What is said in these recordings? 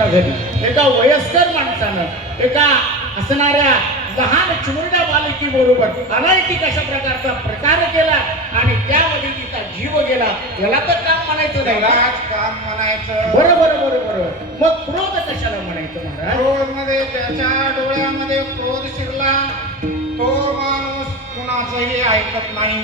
घटना झाली. एका वयस्कर माणसानं एका असणाऱ्या लहान चिमुरड्या बालकी बरोबर अनैतिक अशा प्रकारचा प्रकार केला आणि त्यामध्ये तिचा जीव गेला. त्याला तर काम म्हणायचं नाही का? काम म्हणायचं. बरोबर बरोबर बरोबर. मग क्रोध कशाला म्हणायचं महाराज? क्रोध मध्ये त्याच्या डोळ्यामध्ये क्रोध शिरला. तो माणूस कुणाचंही ऐकत नाही.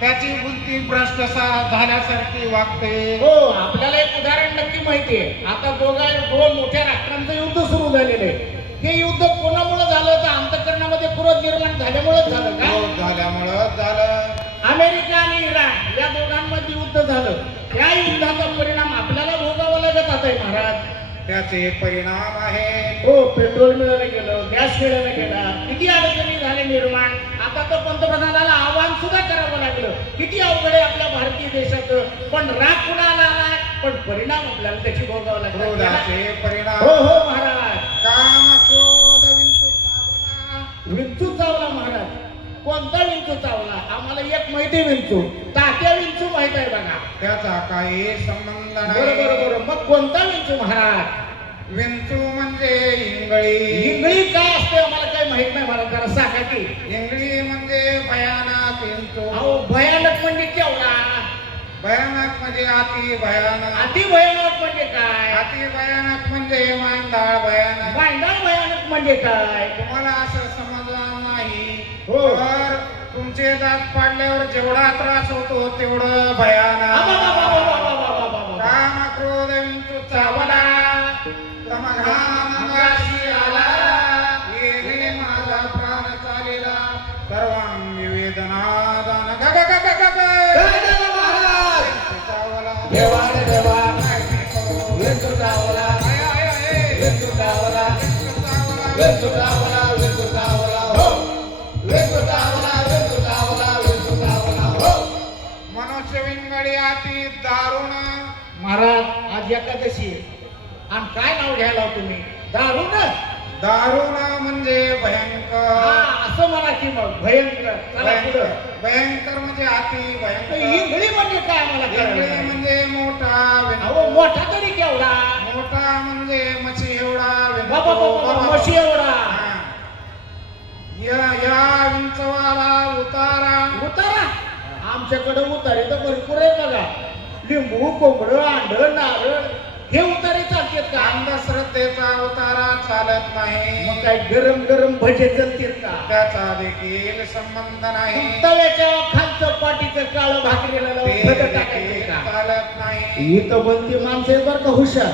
त्याची बुद्धी भ्रष्ट झाल्यासारखी वागते. हो, आपल्याला एक उदाहरण नक्की माहितीये. आता दोन मोठ्या राष्ट्रांचं युद्ध सुरू झालेलं आहे. हे युद्ध कोणामुळे झालं? तर अंतःकरणामध्ये क्रोध निर्माण झाल्यामुळेच झालं का? झाल्यामुळं झालं. अमेरिका आणि इराण या दोघांमध्ये युद्ध झालं. या युद्धाचा परिणाम आपल्याला भोगावा लागत आता महाराज. त्याचे परिणाम आहेत. हो, पेट्रोल मिळालं गेलं, गॅस मिळायला गेला, किती अडचणी झाले निर्माण. आता तर पंतप्रधानाला आव्हान सुद्धा करावं लागलं. किती अवघड आहे आपल्या भारतीय देशाचं. पण राग कुणाला आलाय, पण परिणाम आपल्याला त्याची भोगावं लागला. क्रोधाचे परिणाम. हो हो महाराज. काम क्रोध विंचू चावला. विंचू चावला महाराज. कोणता विंचू चावला? आम्हाला एक माहिती विंचू, तात्या विंचू माहित आहे बघा. त्याचा काही संबंध नाही. बरोबर बरोबर. मग कोणता विंचू महाराज? विंचू म्हणजे इंगळी. इंगळी काय असते आम्हाला काही माहित नाही महाराज, जरा सांगा की. इंगळी म्हणजे भयानक विंचू. अहो, भयानक म्हणजे केवढा? भयानक म्हणजे अति भयानक. अति भयानक म्हणजे काय? अति भयानक म्हणजे मांदाळ भयानक. भांडण भयानक म्हणजे काय? तुम्हाला असं समजलं नाही हो. तर तुमचे दात पाडल्यावर जेवढा त्रास होतो तेवढं भयानक. काम क्रोध विंचू चावला. तमघामंगाशी आला. येणे माझा प्राण चालेला. सर्वांगी वेदना दान ग ग ग ग ग चावला. देवाने देवा विंचू चावला, विंचू चावला, विंचू चावला, विंचू चावला, हो. विंचू चावला, विंचू चावला, विंचू चावला, हो. मनुष्य विंगडी अति दारुण. महाराज, आज एकादशी आहे. आणि काय नाव घ्यायला तुम्ही? दारुण. दारुण म्हणजे भयंकर. असं म्हणा की मग भयंकर. चला पुढं. भयंकर म्हणजे अति भयंकर. इंगळी म्हणजे काय आम्हाला इंगळी कळलं? म्हणजे मोठा अहो, विंचू. मोठा तरी केवढा? मोठा म्हणजे म्हशी एवढा विंचू. बाबा बाबा, म्हशी एवढा. हा. या विंचवाला उतारा. उतारा? आमच्याकडे उतारे तर भरपूर आहे बघा. लिंबू, कोंबडं, अंड, नारळ हे उतारे चालतात का? अंधश्रद्धेचा उतारा चालत नाही. मग काय गरम गरम भजे चालतात का? त्याचा देखील संबंध नाही. तव्याच्या खालचं पाटीचं काळं भाकरीला ते लावून भजं देखील टाकायचं का? चालत नाही. ही तर बनती माणसं आहे बरं का हुशार.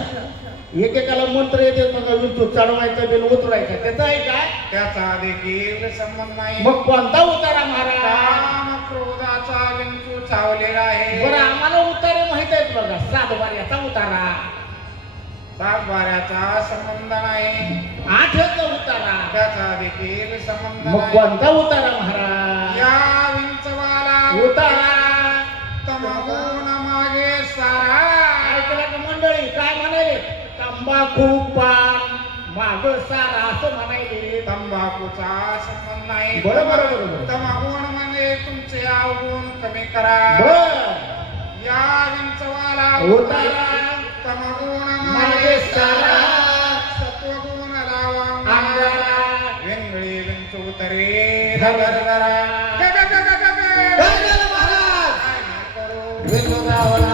एकेकाला मंत्र येते बघा, विंचू चढवायचा बिल उतरायचा, त्याचा आहे काय? त्याचा देखील संबंध नाही. मग कोणता उतारा महाराज? काम क्रोधाचा विंचू चावलेला आहे. बरं, आम्हाला उतारे माहित आहेत बघा. सातबाऱ्याचा उतारा, सातबाऱ्याचा संबंध नाही. आठचा उतारा, त्याचा देखील संबंध मग नाही. कोणता उतारा महाराज? या विंचवाला उतारा तमगुण मागे सारा. ऐकलं का मंडळी? काय म्हणाले? तंबाखू, पान, माग सारा असं म्हणायले. तंबाखूचा संबंध नाही. बरोबर बरोबर. तमगुण म्हणजे तुमचे अवगुण कमी करा. बर. या विंचवाला उतारा तमगुण मागे मागे सारा, सत्वगुण लावा अंगारा. वेंगळी विंचू तरे धरा. काय झालं महाराज? विंचू चावला,